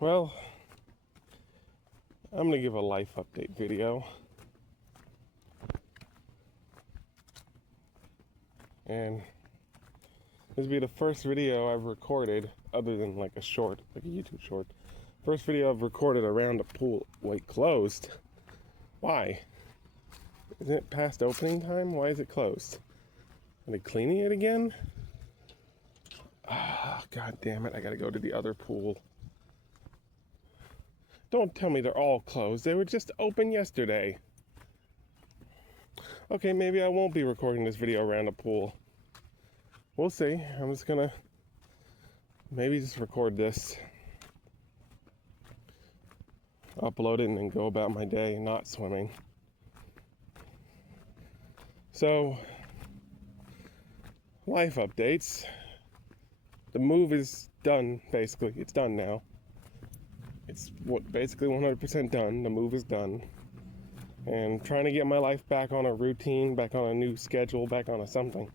Well, I'm going to give a life update video. And this will be the first video I've recorded, other than like a short, like a YouTube short. First video I've recorded around a pool, like closed. Why? Isn't it past opening time? Why is it closed? Are they cleaning it again? Ah, god damn it, I gotta go to the other pool. Don't tell me they're all closed. They were just open yesterday. Okay, maybe I won't be recording this video around a pool. We'll see. I'm just gonna maybe just record this, upload it, and then go about my day not swimming. So, life updates. The move is done, basically. It's done now. It's basically 100% done. The move is done. And trying to get my life back on a routine, back on a new schedule, back on a something.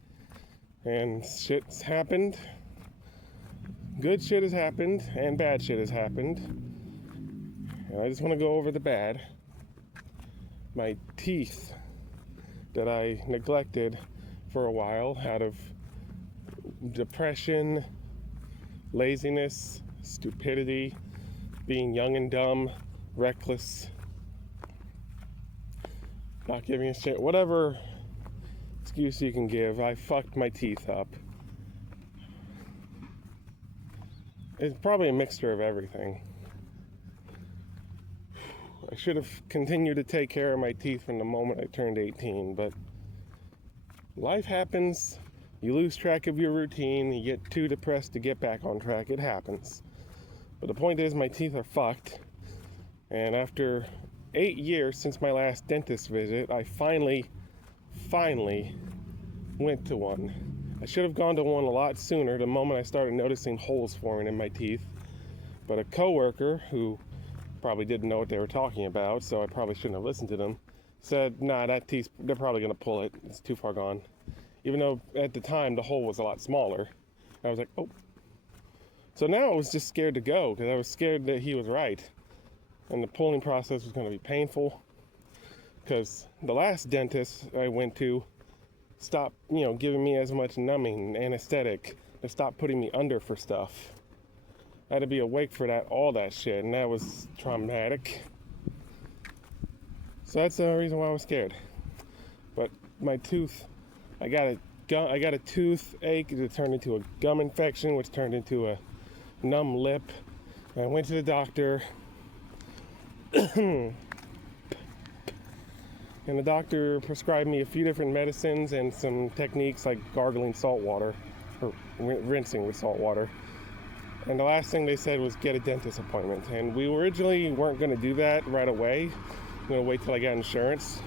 And shit's happened. Good shit has happened, and bad shit has happened. And I just want to go over the bad. My teeth that I neglected for a while out of depression, laziness, stupidity, being young and dumb, reckless, not giving a shit, whatever excuse you can give. I fucked my teeth up. It's probably a mixture of everything. I should have continued to take care of my teeth from the moment I turned 18, but life happens. You lose track of your routine, you get too depressed to get back on track. It happens. But the point is, my teeth are fucked. And after 8 years since my last dentist visit, I finally went to one. I should have gone to one a lot sooner, the moment I started noticing holes forming in my teeth. But a coworker, who probably didn't know what they were talking about, so I probably shouldn't have listened to them, said, nah, that teeth, they're probably going to pull it. It's too far gone. Even though at the time the hole was a lot smaller. I was like, oh. So now I was just scared to go, because I was scared that he was right. And the pulling process was going to be painful. Because the last dentist I went to stopped, giving me as much numbing anesthetic. They stopped putting me under for stuff. I had to be awake for all that shit, and that was traumatic. So that's the reason why I was scared. But my tooth, I got a toothache that turned into a gum infection, which turned into a numb lip. I went to the doctor, and the doctor prescribed me a few different medicines and some techniques like gargling salt water, or rinsing with salt water. And the last thing they said was get a dentist appointment. And we originally weren't going to do that right away. I'm going to wait till I got insurance.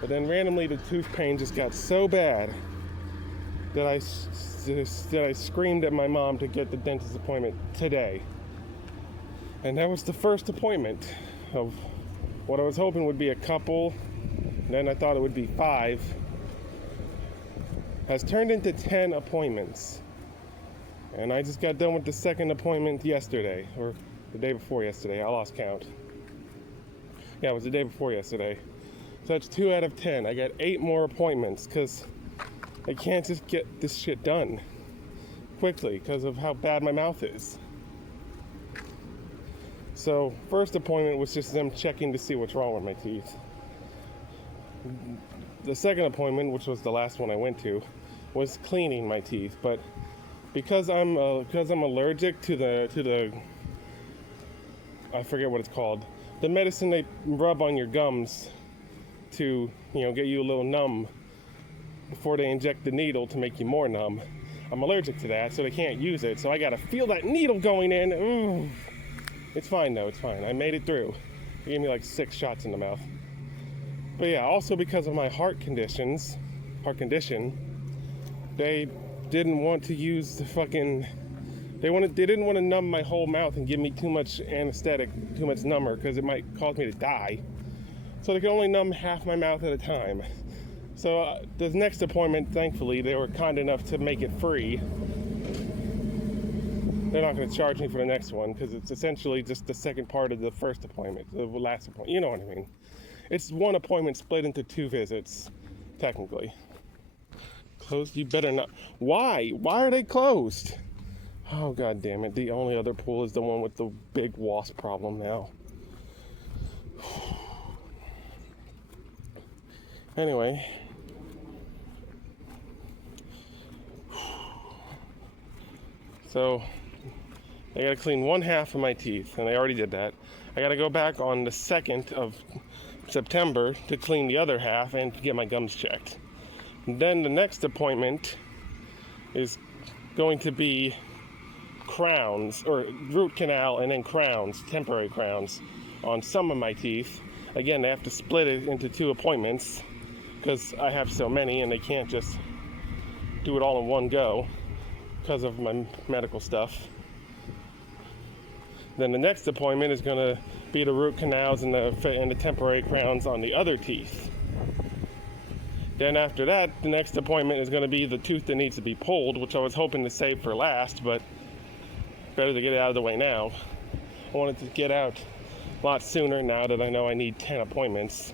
But then randomly the tooth pain just got so bad that I screamed at my mom to get the dentist appointment today. And that was the first appointment of what I was hoping would be a couple. Then I thought it would be 5. Has turned into 10 appointments. And I just got done with the second appointment yesterday, or the day before yesterday. I lost count. Yeah, it was the day before yesterday. So that's 2 out of 10. I got 8 more appointments because I can't just get this shit done quickly because of how bad my mouth is. So first appointment was just them checking to see what's wrong with my teeth. The second appointment, which was the last one I went to, was cleaning my teeth. But because I'm allergic to the I forget what it's called, the medicine they rub on your gums to get you a little numb before they inject the needle to make you more numb. I'm allergic to that, so they can't use it. So I gotta feel that needle going in. Ooh. It's fine though, it's fine. I made it through. They gave me like 6 shots in the mouth. But yeah, also because of my heart condition, they didn't want to use the fucking, they didn't want to numb my whole mouth and give me too much anesthetic, too much number, because it might cause me to die. So they could only numb half my mouth at a time. So the next appointment, thankfully, they were kind enough to make it free. they're not going to charge me for the next one because it's essentially just the second part of the first appointment, the last appointment. You know what I mean? It's one appointment split into 2 visits, technically. Closed? You better not. Why? Why are they closed? Oh, god damn it. The only other pool is the one with the big wasp problem now. Anyway. So, I gotta clean one half of my teeth, and I already did that. I gotta go back on the 2nd of September to clean the other half and get my gums checked. And then the next appointment is going to be crowns, or root canal and then crowns, temporary crowns, on some of my teeth. Again, they have to split it into 2 appointments because I have so many and they can't just do it all in one go because of my medical stuff. Then the next appointment is going to be the root canals and the temporary crowns on the other teeth. Then after that, the next appointment is going to be the tooth that needs to be pulled, which I was hoping to save for last, but better to get it out of the way now. I wanted to get out a lot sooner now that I know I need 10 appointments.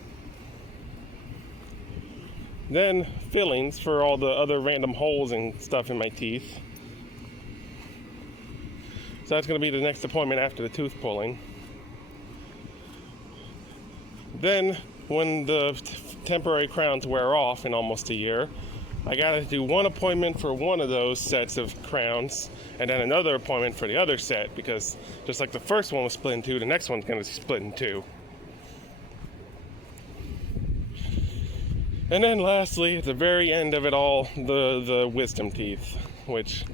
Then fillings for all the other random holes and stuff in my teeth. So that's going to be the next appointment after the tooth pulling. Then, when the temporary crowns wear off in almost a year, I got to do one appointment for one of those sets of crowns, and then another appointment for the other set, because just like the first one was split in 2, the next one's going to be split in 2. And then lastly, at the very end of it all, the wisdom teeth, which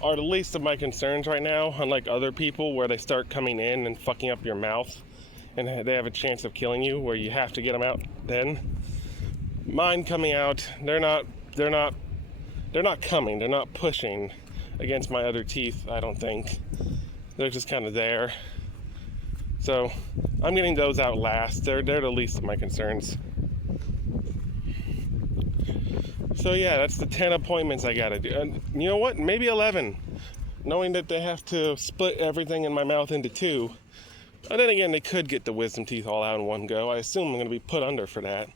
are the least of my concerns right now, unlike other people where they start coming in and fucking up your mouth and they have a chance of killing you where you have to get them out then. Mine coming out, they're not coming, they're not pushing against my other teeth, I don't think. They're just kind of there. So I'm getting those out last. They're the least of my concerns. So yeah, that's the 10 appointments I gotta do. And you know what? Maybe 11. Knowing that they have to split everything in my mouth into 2. And then again, they could get the wisdom teeth all out in one go. I assume I'm gonna be put under for that.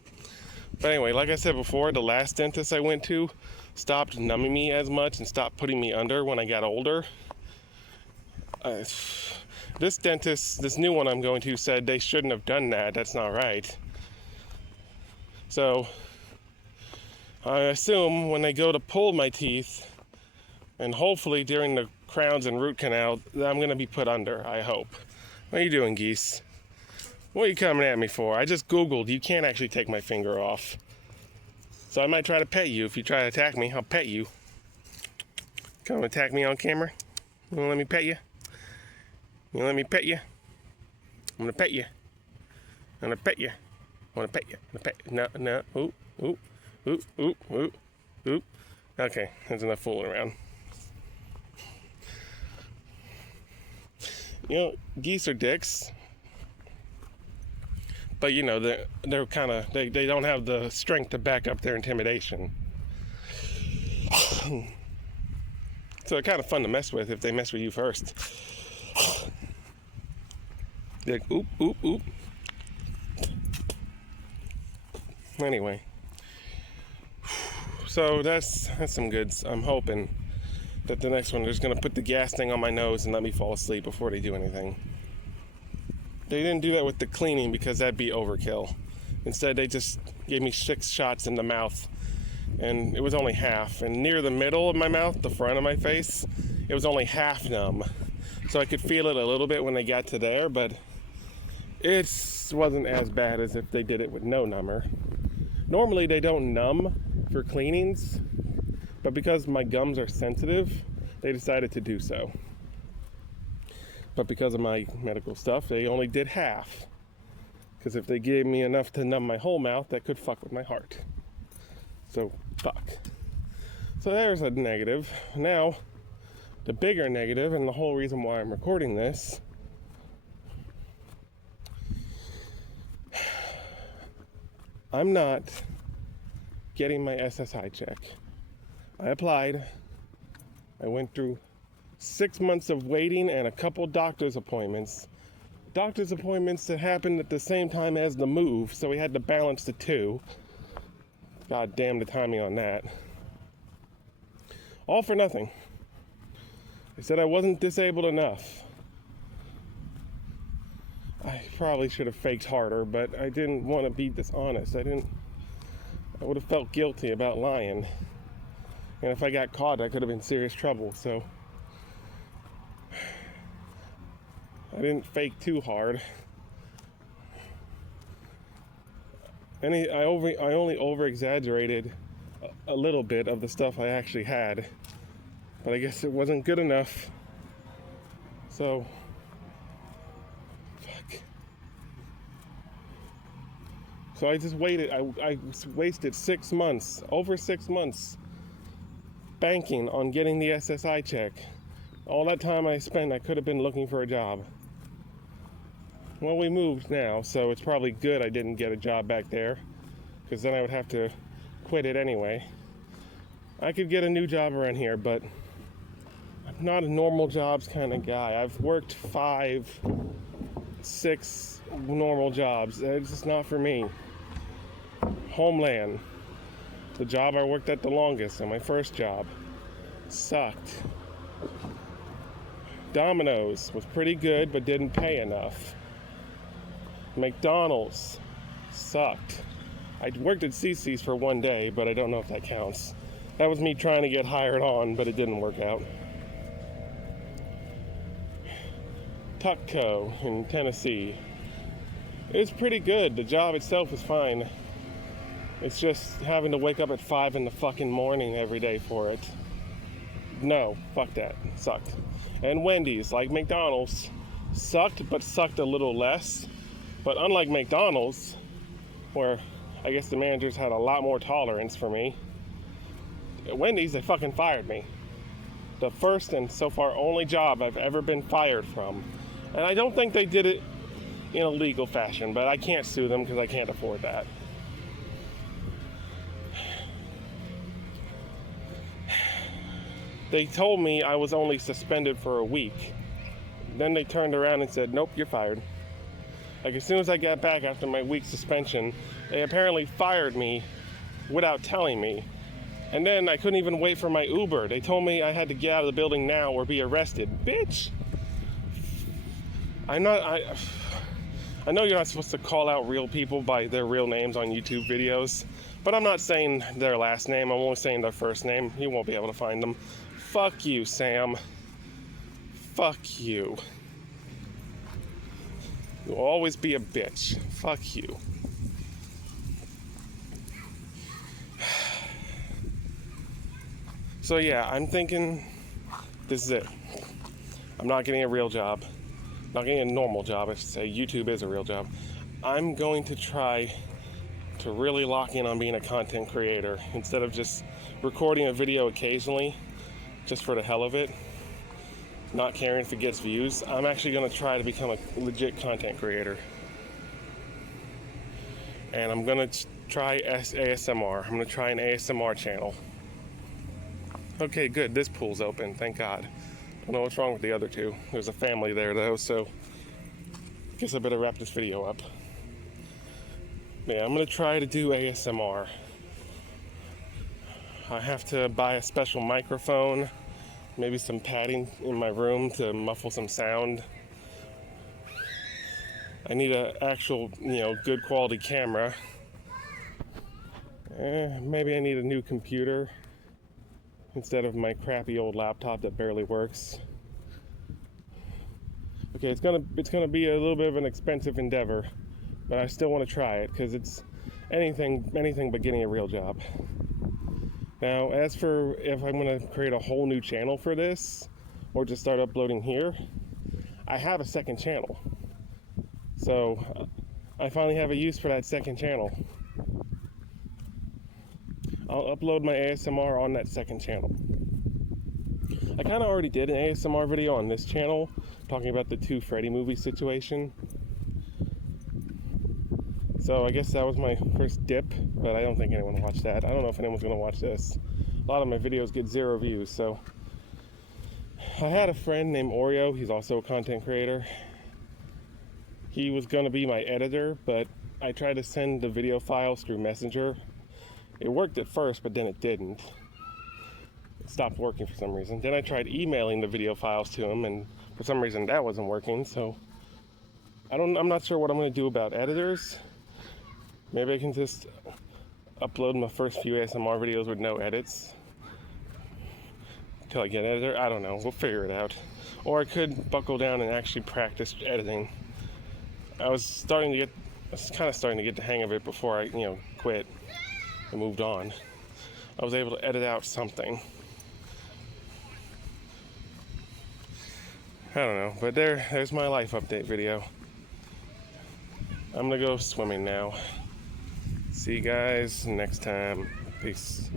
But anyway, like I said before, the last dentist I went to stopped numbing me as much and stopped putting me under when I got older. This dentist, this new one I'm going to, said they shouldn't have done that. That's not right. So I assume when they go to pull my teeth, and hopefully during the crowns and root canal, I'm going to be put under, I hope. What are you doing, geese? What are you coming at me for? I just Googled, you can't actually take my finger off. So I might try to pet you. If you try to attack me, I'll pet you. Come attack me on camera? You want to let me pet you? You want to let me pet you? I'm going to pet you. I'm going to pet you. I want to pet you. I'm going to pet you. No. Ooh, ooh. Oop, oop, oop, oop. Okay, there's enough fooling around. You know, geese are dicks. But you know, they're kind of, they don't have the strength to back up their intimidation. So they're kind of fun to mess with if they mess with you first. They're like, oop, oop, oop. Anyway. So that's some goods. I'm hoping that the next one, they're just going to put the gas thing on my nose and let me fall asleep before they do anything. They didn't do that with the cleaning because that'd be overkill. Instead, they just gave me 6 shots in the mouth, and it was only half. And near the middle of my mouth, the front of my face, it was only half numb. So I could feel it a little bit when they got to there, but it wasn't as bad as if they did it with no number. Normally, they don't numb for cleanings, but because my gums are sensitive, they decided to do so. But because of my medical stuff, they only did half. Because if they gave me enough to numb my whole mouth, that could fuck with my heart. So, fuck. So there's a negative. Now, the bigger negative, and the whole reason why I'm recording this, I'm not getting my SSI check. I applied. I went through 6 months of waiting and a couple doctor's appointments. Doctor's appointments that happened at the same time as the move, so we had to balance the two. God damn the timing on that. All for nothing. They said I wasn't disabled enough. I probably should have faked harder, but I didn't want to be dishonest. I would have felt guilty about lying. And if I got caught, I could have been in serious trouble, so I didn't fake too hard. I only over-exaggerated a little bit of the stuff I actually had, but I guess it wasn't good enough. So, fuck. So I just waited. I wasted 6 months, over 6 months, banking on getting the SSI check. All that time I spent, I could have been looking for a job. Well, we moved now, so it's probably good I didn't get a job back there, because then I would have to quit it anyway. I could get a new job around here, but I'm not a normal jobs kind of guy. I've worked 5, 6 normal jobs. It's just not for me. Homeland, the job I worked at the longest, and my first job, sucked. Domino's was pretty good, but didn't pay enough. McDonald's sucked. I worked at CC's for 1 day, but I don't know if that counts. That was me trying to get hired on, but it didn't work out. Tuckco in Tennessee. It's pretty good. The job itself is fine. It's just having to wake up at 5 in the fucking morning every day for it. No, fuck that. Sucked. And Wendy's, like McDonald's, sucked, but sucked a little less. But unlike McDonald's, where I guess the managers had a lot more tolerance for me, at Wendy's, they fucking fired me. The first and so far only job I've ever been fired from. And I don't think they did it in a legal fashion, but I can't sue them because I can't afford that. They told me I was only suspended for a week. Then they turned around and said, nope, you're fired. Like, as soon as I got back after my week suspension, they apparently fired me without telling me. And then I couldn't even wait for my Uber. They told me I had to get out of the building now or be arrested. Bitch! I know you're not supposed to call out real people by their real names on YouTube videos, but I'm not saying their last name, I'm only saying their first name. You won't be able to find them. Fuck you, Sam. Fuck you. You'll always be a bitch. Fuck you. So yeah, I'm thinking this is it. I'm not getting a real job. Not getting a normal job, I should say. YouTube is a real job. I'm going to try to really lock in on being a content creator instead of just recording a video occasionally just for the hell of it, not caring if it gets views. I'm actually going to try to become a legit content creator. And I'm going to try ASMR. I'm going to try an ASMR channel. Okay, good. This pool's open. Thank God. I don't know what's wrong with the other two. There's a family there, though, so I guess I better wrap this video up. Yeah, I'm going to try to do ASMR. I have to buy a special microphone, maybe some padding in my room to muffle some sound. I need an actual, good quality camera. Maybe I need a new computer instead of my crappy old laptop that barely works. Okay, it's gonna be a little bit of an expensive endeavor, but I still want to try it because it's anything but getting a real job. Now, as for if I'm going to create a whole new channel for this, or just start uploading here, I have a second channel. So, I finally have a use for that second channel. I'll upload my ASMR on that second channel. I kind of already did an ASMR video on this channel, talking about the 2 Freddy movie situation. So I guess that was my first dip, but I don't think anyone watched that. I don't know if anyone's going to watch this. A lot of my videos get 0 views, so I had a friend named Oreo. He's also a content creator. He was going to be my editor, but I tried to send the video files through Messenger. It worked at first, but then it didn't. It stopped working for some reason. Then I tried emailing the video files to him, and for some reason that wasn't working. So I'm not sure what I'm going to do about editors. Maybe I can just upload my first few ASMR videos with no edits until I get an editor. I don't know. We'll figure it out. Or I could buckle down and actually practice editing. I was kind of starting to get the hang of it before I, quit and moved on. I was able to edit out something. I don't know, but there's my life update video. I'm gonna go swimming now. See you guys next time. Peace.